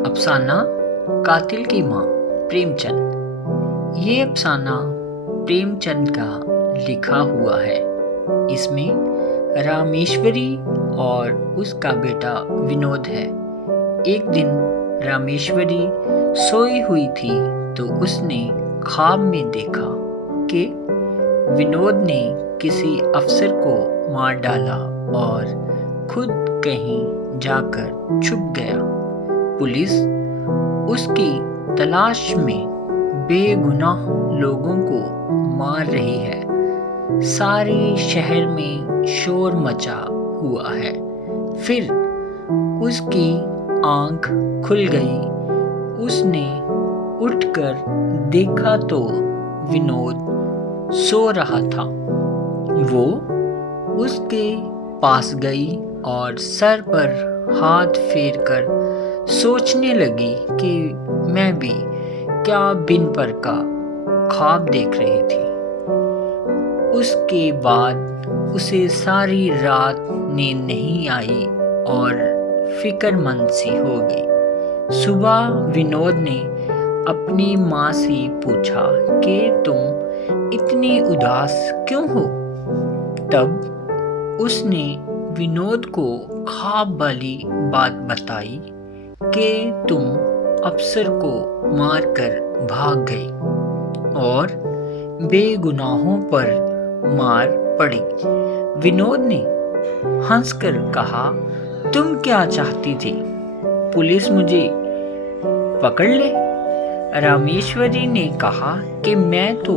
अफसाना कातिल की माँ प्रेमचंद। ये अफसाना प्रेमचंद का लिखा हुआ है। इसमें रामेश्वरी और उसका बेटा विनोद है। एक दिन रामेश्वरी सोई हुई थी तो उसने ख्वाब में देखा कि विनोद ने किसी अफसर को मार डाला और खुद कहीं जाकर छुप गया। पुलिस उसकी तलाश में बेगुनाह लोगों को मार रही है। सारे शहर में शोर मचा हुआ है। फिर उसकी आंख खुल गई। उसने उठकर देखा तो विनोद सो रहा था। वो उसके पास गई और सर पर हाथ फेरकर सोचने लगी कि मैं भी क्या बिन पर का ख्वाब देख रही थी। उसके बाद उसे सारी रात नींद नहीं आई और फिक्रमंद सी हो गई। सुबह विनोद ने अपनी माँ से पूछा कि तुम इतनी उदास क्यों हो। तब उसने विनोद को ख्वाब वाली बात बताई कि तुम अफसर को मारकर भाग गई और बेगुनाहों पर मार पड़ी। विनोद ने हंसकर कहा, तुम क्या चाहती थी? पुलिस मुझे पकड़ ले? रामेश्वरी ने कहा कि मैं तो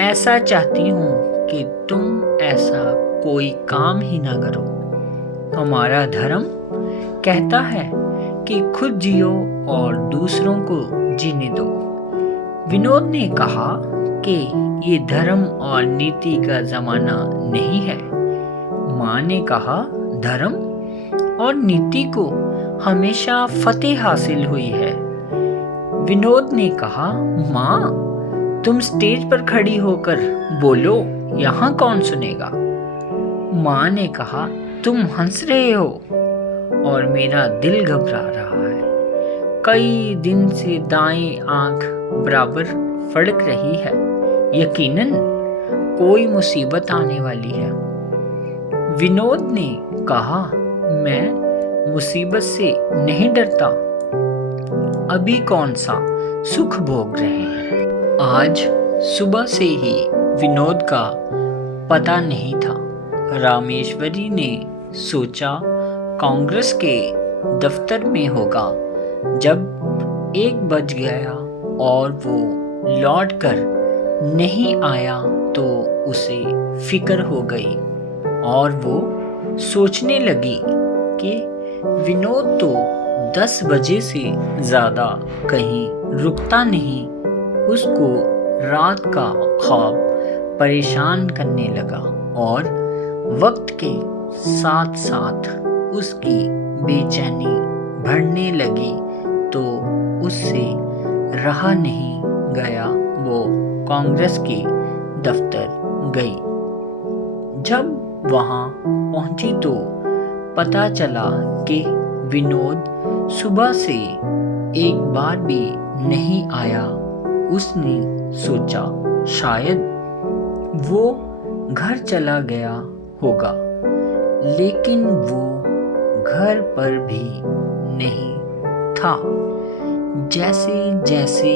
ऐसा चाहती हूँ कि तुम ऐसा कोई काम ही ना करो। हमारा धर्म कहता है कि खुद जियो और दूसरों को जीने दो। विनोद ने कहा कि ये धर्म और नीति का जमाना नहीं है। माँ ने कहा, धर्म और नीति को हमेशा फतेह हासिल हुई है। विनोद ने कहा, माँ तुम स्टेज पर खड़ी होकर बोलो, यहाँ कौन सुनेगा। माँ ने कहा, तुम हंस रहे हो और मेरा दिल घबरा रहा है। कई दिन से दाएं आंख बराबर फड़क रही है। यकीनन कोई मुसीबत आने वाली है। विनोद ने कहा, मैं मुसीबत से नहीं डरता। अभी कौन सा सुख भोग रहे हैं। आज सुबह से ही विनोद का पता नहीं था। रामेश्वरी ने सोचा कांग्रेस के दफ्तर में होगा। जब 1 बज गया और वो लौटकर नहीं आया तो उसे फिक्र हो गई और वो सोचने लगी कि विनोद तो 10 बजे से ज़्यादा कहीं रुकता नहीं। उसको रात का ख्वाब परेशान करने लगा और वक्त के साथ साथ उसकी बेचैनी बढ़ने लगी तो उससे रहा नहीं गया। वो कांग्रेस के दफ्तर गई। जब वहां पहुंची तो पता चला कि विनोद सुबह से एक बार भी नहीं आया। उसने सोचा शायद वो घर चला गया होगा, लेकिन वो घर पर भी नहीं था। जैसे जैसे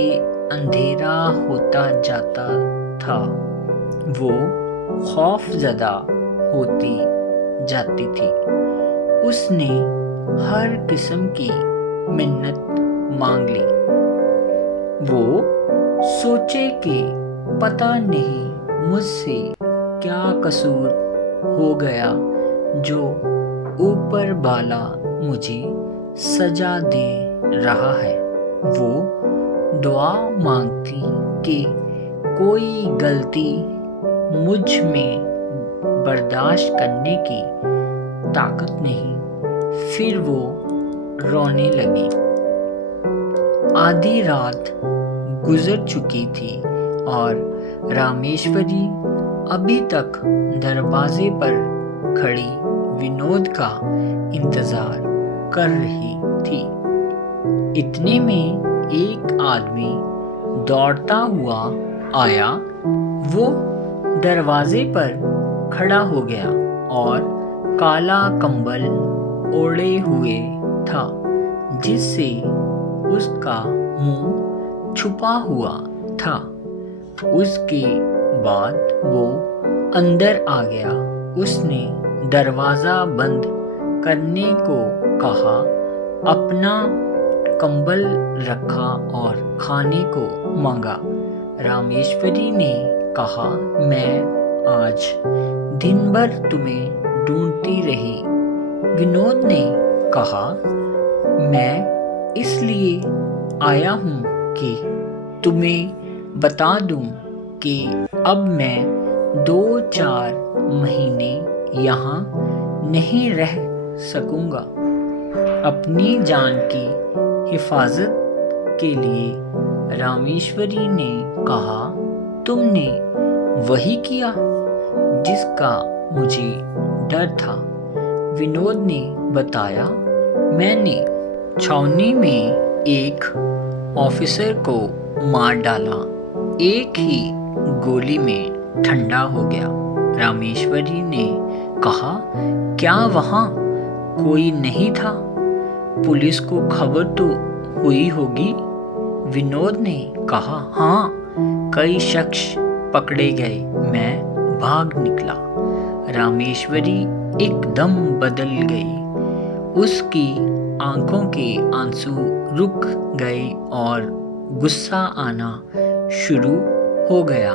अंधेरा होता जाता था वो खौफजदा होती जाती थी। उसने हर किस्म की मिन्नत मांग ली। वो सोचे कि पता नहीं मुझसे क्या कसूर हो गया जो ऊपर वाला मुझे सजा दे रहा है। वो दुआ मांगती कि कोई गलती मुझ में बर्दाश्त करने की ताकत नहीं। फिर वो रोने लगी। आधी रात गुजर चुकी थी और रामेश्वरी अभी तक दरवाजे पर खड़ी विनोद का इंतजार कर रही थी। इतने में एक आदमी दौड़ता हुआ आया। वो दरवाजे पर खड़ा हो गया और काला कंबल ओढ़े हुए था, जिससे उसका मुंह छुपा हुआ था। उसके बाद वो अंदर आ गया। उसने दरवाज़ा बंद करने को कहा, अपना कंबल रखा और खाने को मांगा। रामेश्वरी ने कहा, मैं आज दिन भर तुम्हें ढूंढती रही। विनोद ने कहा, मैं इसलिए आया हूँ कि तुम्हें बता दूँ कि अब मैं 2-4 महीने यहाँ नहीं रह सकूँगा। अपनी जान की हिफाजत के लिए रामेश्वरी ने कहा, तुमने वही किया जिसका मुझे डर था। विनोद ने बताया, मैंने छावनी में एक ऑफिसर को मार डाला। एक ही गोली में ठंडा हो गया। रामेश्वरी ने कहा, क्या वहाँ कोई नहीं था? पुलिस को खबर तो हुई होगी? विनोद ने कहा, हाँ, कई शख्स पकड़े गए। मैं भाग निकला। रामेश्वरी एकदम बदल गई। उसकी आंखों के आंसू रुक गए और गुस्सा आना शुरू हो गया।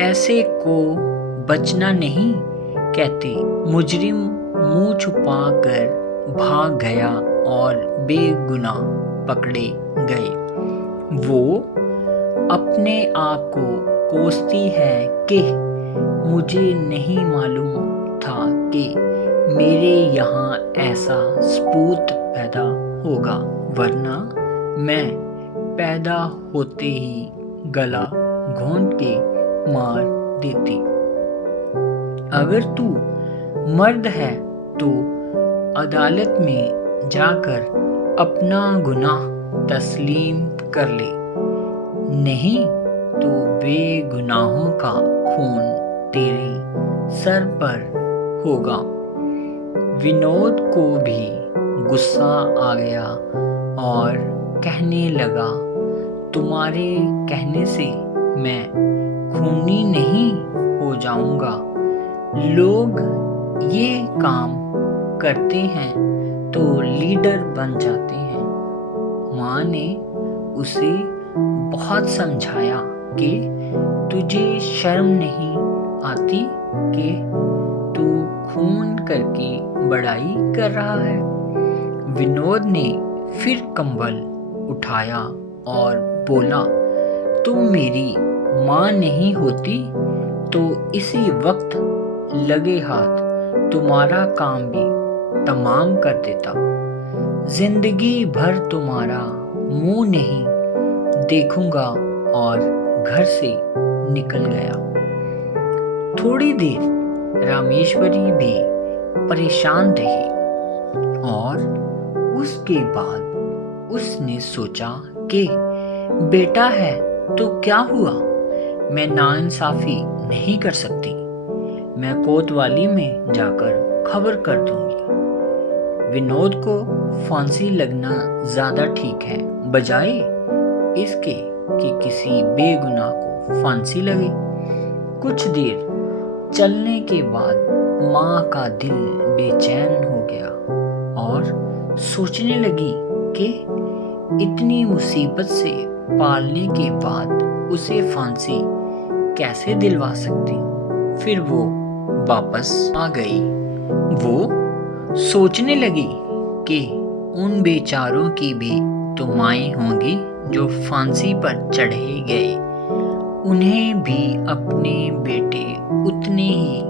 ऐसे को बचना नहीं कहते। मुजरिम मुंह छुपा कर भाग गया और बेगुनाह पकड़े गए। वो अपने आप को कोसती है कि मुझे नहीं मालूम था कि मेरे यहाँ ऐसा सपूत पैदा होगा, वरना मैं पैदा होते ही गला घोंट के मार देती। अगर तू मर्द है तो अदालत में जाकर अपना गुनाह तस्लीम कर ले, नहीं तो बेगुनाहों का खून तेरे सर पर होगा। विनोद को भी गुस्सा आ गया और कहने लगा, तुम्हारे कहने से मैं खूनी नहीं हो जाऊंगा। लोग ये काम करते हैं तो लीडर बन जाते हैं। माँ ने उसे बहुत समझाया कि तुझे शर्म नहीं आती कि तू खून करके बड़ाई कर रहा है। विनोद ने फिर कंबल उठाया और बोला, तुम मेरी माँ नहीं होती तो इसी वक्त लगे हाथ तुम्हारा काम भी तमाम कर देता। जिंदगी भर तुम्हारा मुंह नहीं देखूंगा और घर से निकल गया। थोड़ी देर रामेश्वरी भी परेशान रही और उसके बाद उसने सोचा कि बेटा है तो क्या हुआ, मैं नाइंसाफी नहीं कर सकती। मैं कोतवाली में जाकर खबर कर दूंगी। विनोद को फांसी लगना ज़्यादा ठीक है, बजाय इसके कि किसी बेगुनाह को फांसी लगे। कुछ देर चलने के बाद माँ का दिल बेचैन हो गया और सोचने लगी कि इतनी मुसीबत से पालने के बाद उसे फांसी कैसे दिलवा सकती। फिर वो वापस आ गई। वो सोचने लगी कि उन बेचारों की भी तो माएँ होंगी जो फांसी पर चढ़े गए। उन्हें भी अपने बेटे उतने ही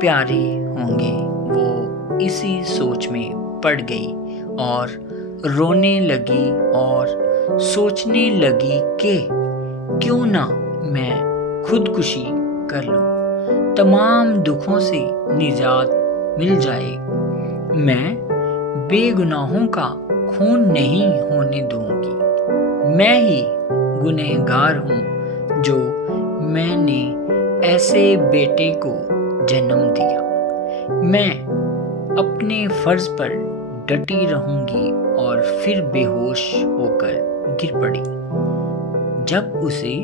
प्यारे होंगे। वो इसी सोच में पड़ गई और रोने लगी और सोचने लगी कि क्यों ना मैं खुदकुशी कर लूं, तमाम दुखों से निजात मिल जाए। मैं बेगुनाहों का खून नहीं होने दूंगी। मैं ही गुनहगार हूँ जो मैंने ऐसे बेटे को जन्म दिया। मैं अपने फर्ज पर डटी रहूंगी। और फिर बेहोश होकर गिर पड़ी। जब उसे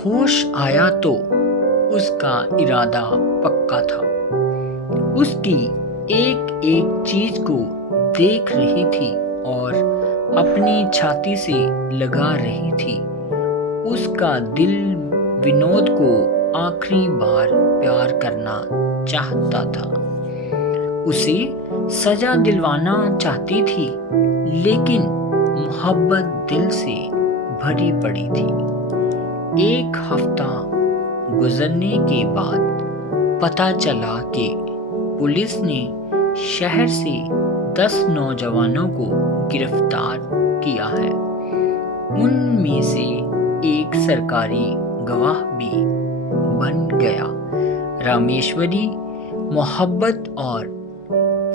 होश आया तो उसका इरादा पक्का था। उसकी एक एक चीज को देख रही थी और अपनी छाती से लगा रही थी। उसका दिल विनोद को आखिरी बार प्यार करना चाहता था। उसे सजा दिलवाना चाहती थी, लेकिन मोहब्बत दिल से भरी पड़ी थी। एक हफ्ता गुजरने के बाद पता चला कि पुलिस ने शहर से 10 नौजवानों को गिरफ्तार किया है। उनमें से एक सरकारी गवाह भी बन गया। रामेश्वरी मोहब्बत और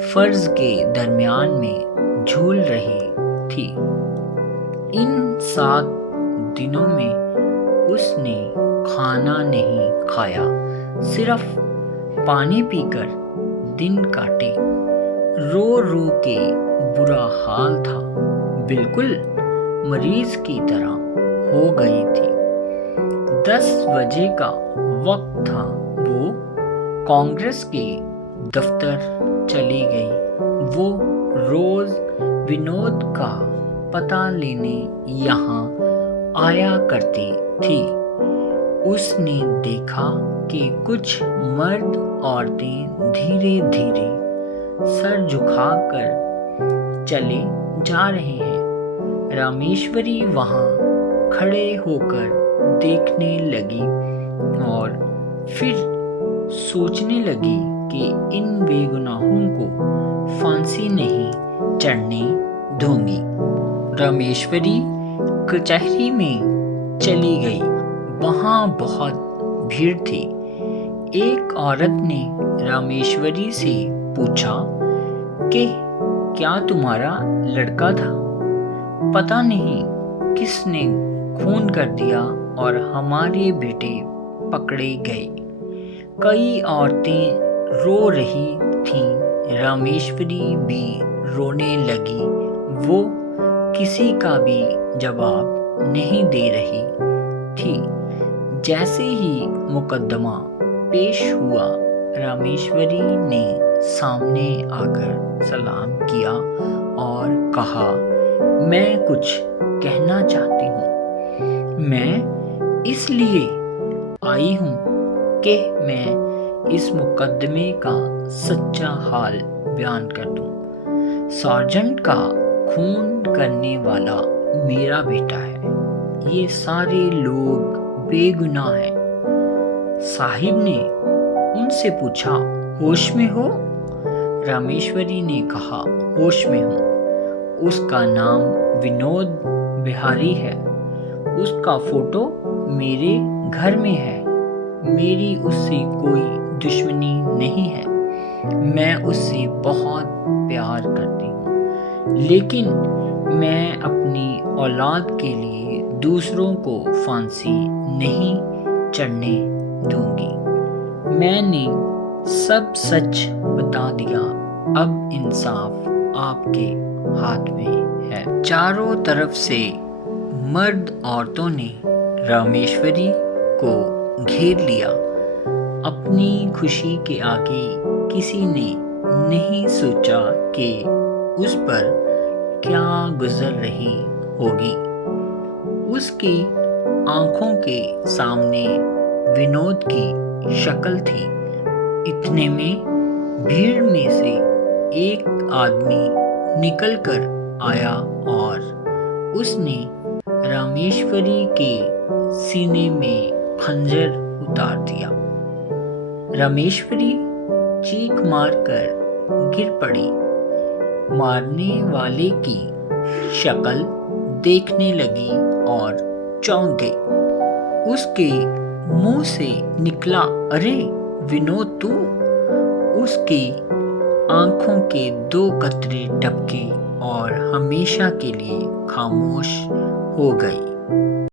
फर्ज के दरमियान में झूल रही थी। इन 7 दिनों में उसने खाना नहीं खाया, सिर्फ पानी पीकर दिन काटे। रो रो के बुरा हाल था, बिल्कुल मरीज की तरह हो गई थी। 10 बजे का वक्त था। वो कांग्रेस के दफ्तर चली गई। वो रोज विनोद का पता लेने यहाँ आया करती थी। उसने देखा कि कुछ मर्द औरतें धीरे धीरे सर झुकाकर चले जा रहे हैं। रामेश्वरी वहाँ खड़े होकर देखने लगी और फिर सोचने लगी कि इन बेगुनाहों को फांसी नहीं चढ़ने दूंगी। रामेश्वरी कचहरी में चली गई। वहाँ बहुत भीड़ थी। एक औरत ने रामेश्वरी से पूछा कि क्या तुम्हारा लड़का था? पता नहीं किसने खून कर दिया और हमारे बेटे पकड़े गए। कई औरतें रो रही थीं। रामेश्वरी भी रोने लगी। वो किसी का भी जवाब नहीं दे रही थी। जैसे ही मुकदमा पेश हुआ, रामेश्वरी ने सामने आकर सलाम किया और कहा, मैं कुछ कहना चाहती हूँ। मैं इसलिए आई हूँ कि मैं इस मुकदमे का सच्चा हाल बयान कर दूं। सार्जेंट का खून करने वाला मेरा बेटा है। ये सारे लोग बेगुनाह हैं। साहिब ने उनसे पूछा, होश में हो? रामेश्वरी ने कहा, होश में हूँ। उसका नाम विनोद बिहारी है। उसका फोटो मेरे घर में है। मेरी उससे कोई दुश्मनी नहीं है। मैं उससे बहुत प्यार करती हूँ, लेकिन मैं अपनी औलाद के लिए दूसरों को फांसी नहीं चढ़ने दूंगी। मैंने सब सच बता दिया। अब इंसाफ आपके हाथ में है। चारों तरफ से मर्द औरतों ने रामेश्वरी को घेर लिया। अपनी खुशी के आगे किसी ने नहीं सोचा कि उस पर क्या गुजर रही होगी। उसकी आंखों के सामने विनोद की शक्ल थी। इतने में भीड़ में से एक आदमी निकलकर आया और उसने रामेश्वरी के सीने में खंजर उतार दिया। रामेश्वरी चीख मारकर गिर पड़ी। मारने वाले की शक्ल देखने लगी और चौंक गई। उसके मुंह से निकला, अरे विनोद तू? उसकी आंखों के 2 कतरे टपके और हमेशा के लिए खामोश हो गई।